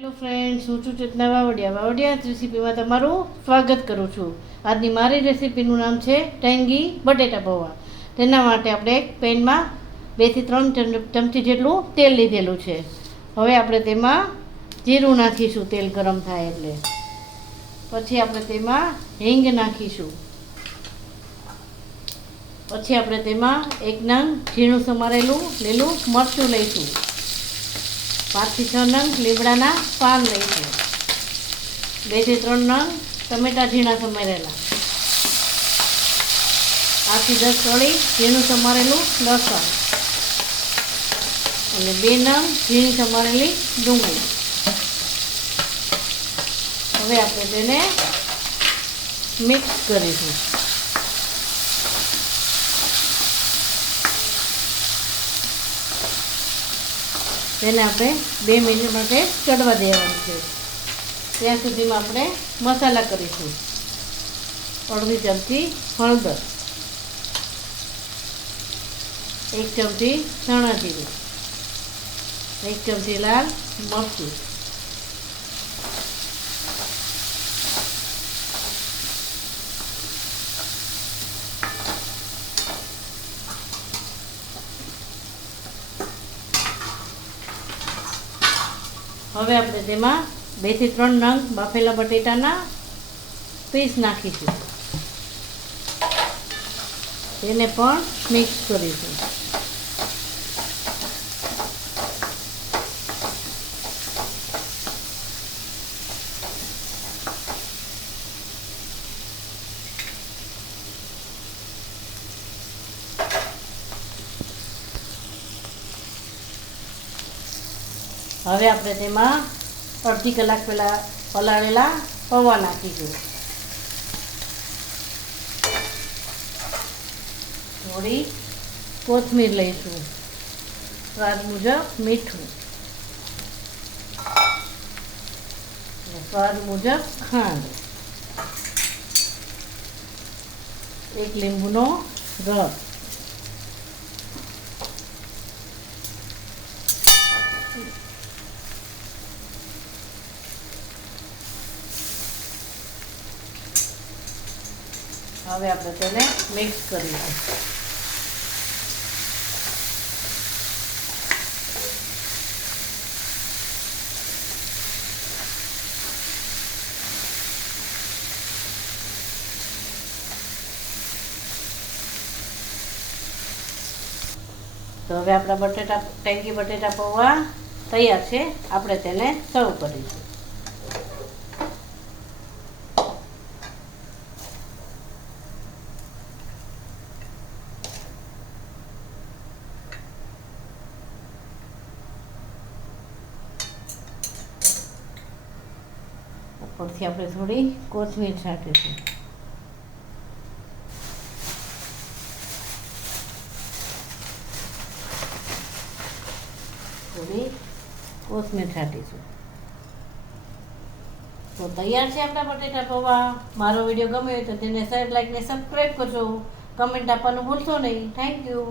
Hello friends, હું છું ચેતના વાવડિયા રેસીપીમાં તમારું સ્વાગત કરું છું. આજની મારી રેસીપીનું નામ છે ટેંગી બટેટા પૌવા. તેના માટે આપણે એક પેનમાં 2 થી 3 ચમચી જેટલું તેલ લીધેલું છે. હવે આપણે તેમાં જીરું નાખીશું. તેલ ગરમ થાય એટલે પછી આપણે તેમાં હિંગ નાખીશું. પછી આપણે તેમાં 1 નંગ ઝીણું સમારેલું લીલું મરચું લઈશું. 5 થી 6 નંગ લીમડાના પાન લઈશું. 2 થી 3 નંગ ટમેટા ઝીણા સમારેલા. 8 થી 10 કળી ઝીણું સમારેલું લસણ અને 2 નંગ ઝીણી સમારેલી ડુંગળી. હવે આપણે તેને મિક્સ કરીશું. તેને આપણે 2 મિનિટ માટે ચડવા દેવાનું છે. ત્યાં સુધીમાં આપણે મસાલા કરીશું. અડધી ચમચી હળદર, 1 ચમચી ધાણા જીરું, 1 ચમચી લાલ મરચું, હવે આપણે તેમાં 2 થી 3 નંગ બાફેલા બટેટાના પીસ નાખીશું. તેને પણ મિક્સ કરીશું. હવે આપણે તેમાં અડધી કલાક પહેલાં પલાળેલા પૌવા નાખીશું. થોડી કોથમીર લઈશું. સ્વાદ મુજબ મીઠું, સ્વાદ મુજબ ખાંડ, 1 લીંબુનો રસ, હવે આપણે તેને મિક્સ કરીશું. તો હવે આપણા ટેંગી બટેટા પૌવા તૈયાર છે. આપણે તેને સર્વ કરીશું. ઉપરથી આપણે થોડી કોથમીર છાંટીશું. થોડી કોથમીર છાંટીશું. તો તૈયાર છે આપણા બટેટા પૌવા. મારો વિડીયો ગમ્યો હોય તો તેને શેર, લાઈક ને સબસ્ક્રાઈબ કરજો. કમેન્ટ આપવાનું ભૂલશો નહીં. Thank you.